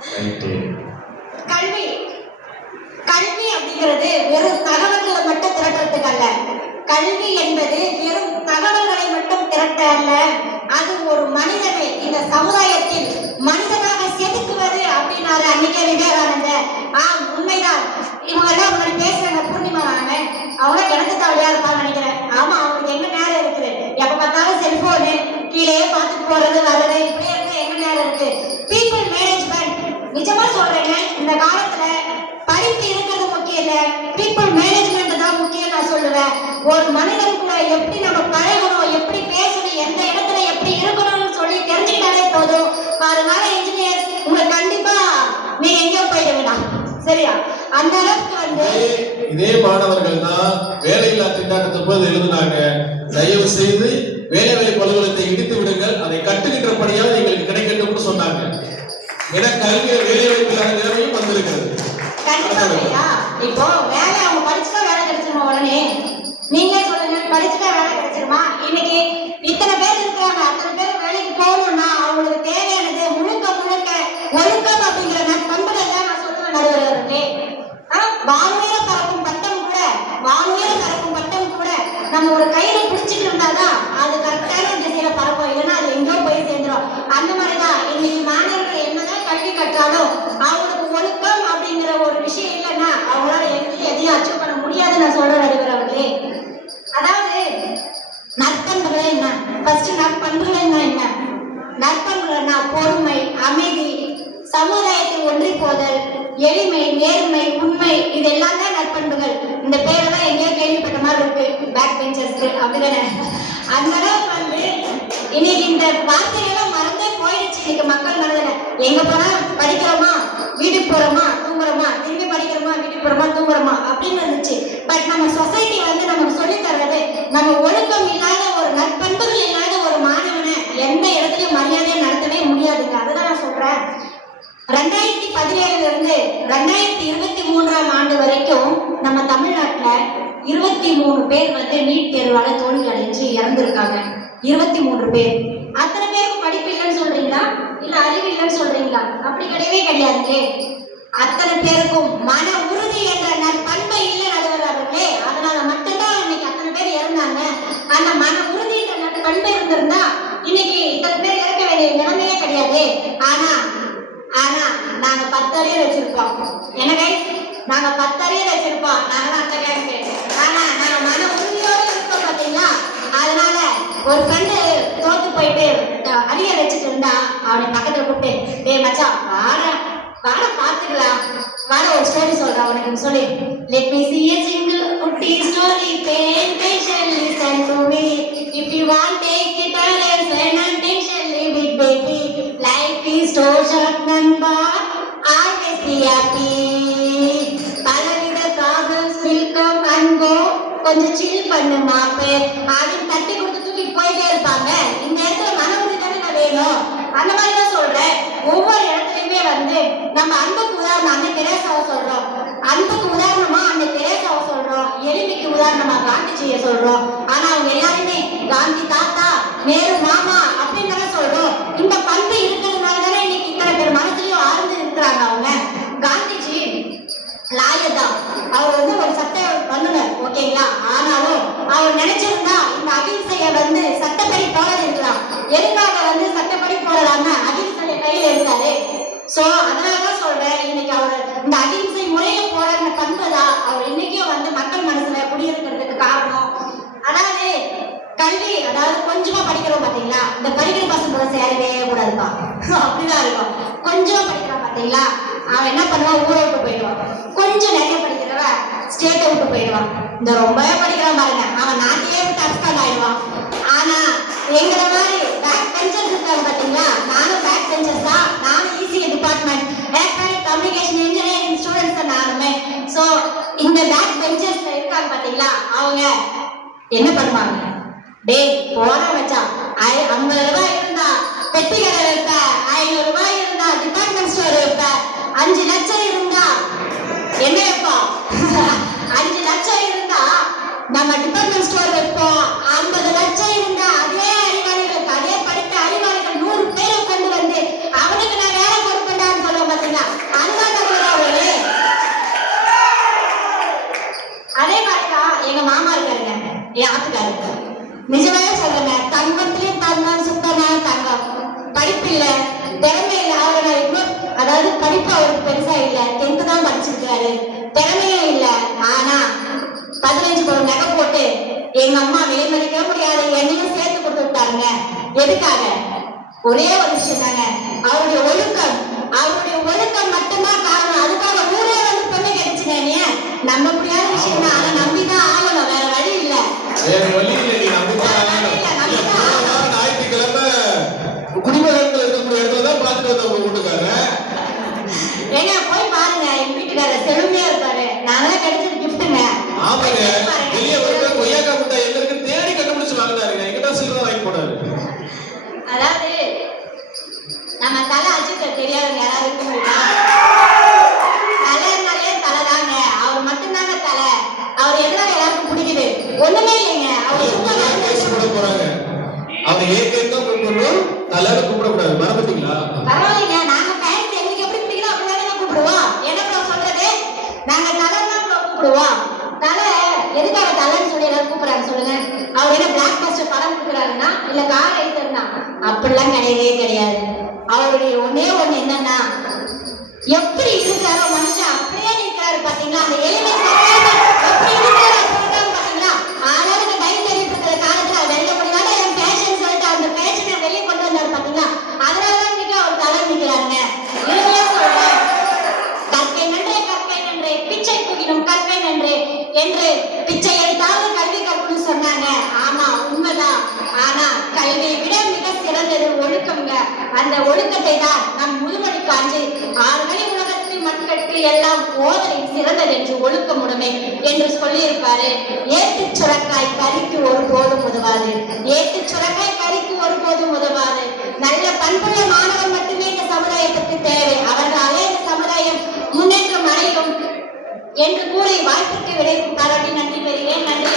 கல்வி. கல்வி அப்படிங்கிறது வெறும் தகவல்களை மட்டும் திரட்டுறதுக்கு அல்ல. கல்வி என்பது வெறும் தகவல்களை மட்டும் திரட்ட அல்ல அது ஒரு மனிதனை இந்த சமுதாயத்தில் மனிதனாக செதுக்குவது அப்படின்னாரு அன்னைக்கே விவேகானந்தர் ஆம் உண்மைதான் இவங்க எல்லாம் முன்னாடி பேசுறாங்க பூர்ணிமா நானு அவங்க கிணத்து தவளையா இருப்பான்னு நினைக்கிறேன் ஆமா அவங்களுக்கு என்ன நேரம் இருக்குது எப்ப பார்த்தாலும் செல்போனு கீழே பார்த்துட்டு போறது வர்றது இப்படியே இருக்கு என்ன நேரம் இருக்கு பீப்புள் மேனேஜ்மெண்ட் நிஜமா சொல்றேங்க இந்த காலத்துல படிப்பு இருக்கிறது முக்கியம் இல்ல பீப்புள் மேனேஜ்மெண்ட் தான் முக்கியம் நான் சொல்லுவேன் ஒரு மனிதன் கூட எப்படி நம்ம பழகணும் எப்படி பேசணும் எந்த இடத்துல எப்படி இருக்கணும்னு சொல்லி தெரிஞ்சுக்கிட்டாலே போதும். அதனால இன்ஜினியர் உங்களை கண்டிப்பா நீங்க எங்கேயோ போயிட வேண்டாம் சரியா? அந்த அளவுக்கு வந்து இதே- மாணவர்கள் தான் வேலையில்லா திண்டாட்டத்தை போது எழுதுனாங்க? தயவு செய்து வேலை வாய்ப்பு அலுவலகத்தை இடித்து விடுங்கள். அதை கட்டுகின்ற பணியாவது எங்களுக்கு கிடைக்கட்டும்னு சொன்னாங்க. ஏன்னா கல்வியில வேலை வாய்ப்பு இல்லாத நிலைமையும் வந்திருக்கிறது. இப்போ வேலை அவங்க படிச்சுட்டா வேலை கிடைச்சிருமா உடனே நீங்களே சொல்லுங்க படிச்சுட்டா வேலை கிடைச்சிருமா இன்னைக்கு இத்தனை பேர் இருக்கிறாங்க அத்தனை பேர் வேலைக்கு போகணும்னா அவங்களுக்கு தேவையானது முழுக்க முழுக்க ஒழுக்கம் அப்படிங்கிற நற்பண்புகள் தான் நான் சொல்லுவேன் நடுவர் அவர்களே ஆ, பறக்கும் பட்டம் கூட வானுயர பறக்கும் பட்டம் கூட நம்ம ஒரு கையில பிடிச்சிட்டு இருந்தாதான் அது கரெக்டான திசையில பறக்கும். இல்லைன்னா அது எங்கேயோ போய் சேர்ந்துடும் அந்த மாதிரிதான். இன்னைக்கு மாணவர்கள் என்னதான் கல்வி கற்றாலும் அவங்களுக்கு ஒழுக்கம் அப்படிங்கிற ஒரு விஷயம் இல்லைன்னா அவங்களால எங்கேயும் எதையும் அச்சீவ் பண்ண முடியாதுன்னு நான் சொல்றேன் நடுவர் அதாவது நற்பண்புகள் என்ன? ஃபர்ஸ்ட் நற்பண்புகள் என்ன? நற்பண்புகள்னா பொறுமை அமைதி சமுதாயத்தில் ஒன்றி போதல் எளிமை நேர்மை உண்மை இதெல்லாம் தான் நற்பண்புகள். இந்த பேரை தான் எங்கேயோ கேள்விப்பட்ட மாதிரி இருக்கு. பேக் பெஞ்சர்ஸ் அப்படிதானே? அந்த வந்து இன்னைக்கு இந்த வார்த்தைகள்லாம் மறந்தே போயிடுச்சு இன்னைக்கு மக்கள் மனதில். எங்க போனா படிக்கிறோமா? வீட்டுக்கு போறோமா தூங்குறோமா திரும்பி படிக்கிறோமா வீட்டுக்கு போறோமா தூங்குறோமா அப்படின்னு இருந்துச்சு பட் நம்ம சொசைட்டி வந்து நமக்கு சொல்லி தர்றது நம்ம ஒழுக்கம் இல்லாத ஒரு நற்பண்புகள் இல்லாத ஒரு மாணவனை எந்த இடத்துலயும் மரியாதையா நடத்தவே முடியாதுங்க அதுதான் நான் சொல்றேன் ரெண்டாயிரத்தி பதினேழுல இருந்து ரெண்டாயிரத்தி இருபத்தி மூன்றாம் ஆண்டு வரைக்கும் நம்ம தமிழ்நாட்டுல இருபத்தி மூணு பேர் வந்து நீட் தேர்வால தோல்வி அடைஞ்சு இறந்துருக்காங்க. இருபத்தி மூன்று பேர். அத்தனை பேருக்கு படிப்பு இல்லைன்னு சொல்றீங்களா? இல்ல அறிவு இல்லைன்னு சொல்றீங்களா? அப்படி கிடையவே கிடையாதுங்களே அத்தனை பேருக்கும் மன உறுதி என்ற நற்பண்பை இல்லை நடுவர் அவர்களே அதனால மட்டும்தான் இன்னைக்கு அத்தனை பேர் இறந்தாங்க. ஆனா மன உறுதி என்ற நற்பண்பை இருந்திருந்தா இன்னைக்கு இத்தனை பேர் இறக்க வேண்டிய நிலைமையே கிடையாது ஆனா ஆனா நாங்க வச்சிருப்போம். எனவே நாங்க பத்து வச்சிருப்போம். நாங்க அந்த கேங்கு ஆனா நாங்க மன உறுதியோடு இருக்கோம் பாத்தீங்களா? அதனால ஒரு ஃப்ரெண்டு தோத்து போயிட்டு அஹ், வச்சுட்டு இருந்தா அவனை பக்கத்துல கூப்பிட்டு டே மச்சான் வார வாட பாத்துக்கலாம். வாட ஒரு ஸ்டோரி சொல்கிறா உனக்கு. சொல்லி. Let me see a single குட்டி ஸ்டோரி பேன் fashion listen to me if you want take it all else when attention leave it baby life is so short நண்பா கொஞ்சம் சில் பண்ணு மாப்பு. அப்படின்னு தட்டி கொடுத்து தூக்கிட்டு போயிட்டே இருப்பாங்க. இந்த இடத்துல மன உறுதி தானே வேணும்? அந்த மாதிரி தான் சொல்றேன். ஒவ்வொரு இடத்துலயுமே வந்து நம்ம அன்புக்கு உதாரணம் அந்த தெரேசாவை சொல்றோம். அன்புக்கு உதாரணமா அந்த தெரேசாவை சொல்றோம். எளிமைக்கு உதாரணமா காந்திஜியை சொல்றோம். ஆனா அவங்க எல்லாருமே காந்தி தாத்தா நேரு மாமா அப்படின்னு தானே சொல்றோம் இந்த பண்பு இருக்கிறதுனால தானே இன்னைக்கு இத்தனை பேர் மனசுலயும் ஆழ்ந்து இருக்கிறாங்க அவங்க காந்திஜி லாயர் தான் அவர் வந்து ஒரு சட்ட வல்லுனர் ஓகேங்களா ஆனாலும் அவர் நினைச்சிருந்தா இந்த அகிம்சைய வந்து சட்டப்படி போறது இருக்கலாம் எதுக்காக வந்து சட்டப்படி போடலாம அகிம்சைய கையில இருந்தாரு சோ அதனாலதான் சொல்றேன் இன்னைக்கு அவர் இந்த அகிம்சை முறையில போராடின பண்புதான் அவர் இன்னைக்கும் வந்து மக்கள் மனசுல குடியிருக்கிறதுக்கு காரணம். அதாவது கல்வி அதாவது கொஞ்சமா படிக்கிறோம் பாத்தீங்களா? இந்த படிக்கிற பசங்க சேரவே கூடாதுப்பா. அப்படிதான் இருக்கும். கொஞ்சமா படிக்கிறான் பாத்தீங்களா? அவன் என்ன பண்ணுவான்? ஊரை விட்டு போயிடுவான். கொஞ்சம் நிறைய படிக்கிறவ ஸ்டேட்டை விட்டு போயிடுவான். இந்த ரொம்பவே படிக்கிறான் பாருங்க. அவன் நாட்டிலே விட்டு அப்ஸ்காண்ட் ஆயிடுவான் ஆனா எங்களை மாதிரி பேக் பெஞ்சர்ஸ் இருக்காங்க பாத்தீங்களா? நானும் பேக் பெஞ்சர்ஸ் தான். நானும் E C department electronic communication engineering students தான் நானுமே. ஸோ இந்த பேக் பெஞ்சர்ஸ்ல இருக்காங்க பாத்தீங்களா? அவங்க என்ன பண்ணுவாங்க? டேய் போற வச்சா ஐம்பது ரூபாய் இருந்தா பெட்டி கடை வைப்ப ஐநூறு ரூபாய் இருந்தா டிபார்ட்மெண்ட் ஸ்டோர் வைப்ப அஞ்சு லட்சம் இருந்தா என்ன வைப்போம் அஞ்சு லட்சம் நம்ம டிபார்ட்மெண்ட் ஸ்டோர் வைப்போம் ஐம்பது லட்சம் இருந்த அதே அறிவாளிகளுக்கு அதே படித்த அறிவாளிகள் நூறு பேரை கொண்டு வந்து அவனுக்கு நான் வேலை கொடுப்பேன்டான்னு சொல்ல பார்த்தீங்கன்னா அந்த தகவலே அதே மாதிரிதான் எங்க மாமா இருக்காருங்க. என் ஆத்துக்காருக்கு நிஜமாவே சொல்றேங்க தங்கத்திலே தங்கம் சுத்தமா தங்கம். படிப்பு இல்ல திறமை இல்ல. அவரோட அதாவது படிப்பு அவருக்கு பெருசா இல்ல. டென்த்து தான் படிச்சிருக்காரு திறமையே இல்ல. பதினஞ்சு பவுன் நகை போட்டு எங்க அம்மா விலை மதிக்க முடியாத. என்னையும் சேர்த்து கொடுத்து விட்டாருங்க எதுக்காக? ஒரே ஒரு விஷயம் தாங்க அவருடைய ஒழுக்கம். அவருடைய ஒழுக்கம் மட்டும்தான் காரணம். அதுக்காக ஊரே வந்து பொண்ணு கிடைச்சுங்க நம்ம கூப்பிடுறாரு சொல்லுங்க. அவர் என்ன பிளாக் பஸ்டர் படம் கூப்பிடுறாருன்னா இல்ல கார் ரைட்டர்னா அப்படிலாம் கிடையவே கிடையாது. அவருடைய ஒன்னே ஒண்ணு என்னன்னா எப்படி இருக்காரோ மனுஷன் அப்படியே நிற்கிறாரு பாத்தீங்களா? அந்த எளிமை சகாயம் எப்படி இருக்கிறாரோ சொல்றாங்க பாத்தீங்களா ஆளாளுக்கு கை தள்ளிட்டு இருக்கிற காலத்துல அவர் வெள்ள முடியாத என் பேஷன் சொல்லிட்டு அந்த பேஷனை வெளியே கொண்டு வந்தாரு பாத்தீங்களா அதனாலதான் இன்னைக்கு அவர் தலை நிக்கிறாருங்க உண்மையா சொல்றேன் கற்கை நன்றே கற்கை நன்றே பிச்சை புகினும் கற்கை நன்றே என்று பிச்சை எடுத்தாவது கல்வி கற்கணும்னு சொன்னாங்க ஆமா உண்மைதான் ஆனா கல்வியை விட மிக சிறந்தது ஒழுக்கம்ங்க அந்த ஒழுக்கத்தை தான் நம் முதுமொழி காஞ்சி ஆறு மணி உலகத்தில் மண்கட்டு எல்லாம் ஓதலை சிறந்தது என்று ஒழுக்கம் உடைமை என்று சொல்லியிருப்பாரு. ஏற்று சுரக்காய் கறிக்கு ஒருபோதும் உதவாது. ஏற்று சுரக்காய் கறிக்கு ஒருபோதும் உதவாது. நல்ல பண்புள்ள மாணவர் மட்டுமே இந்த சமுதாயத்துக்கு தேவை. அவர்களாலே இந்த சமுதாயம் முன்னேற்றம் அடையும் என்று கூறி வாய்ப்புக்கு விடை பாராட்டி நன்றி பெறுகிறேன். நன்றி.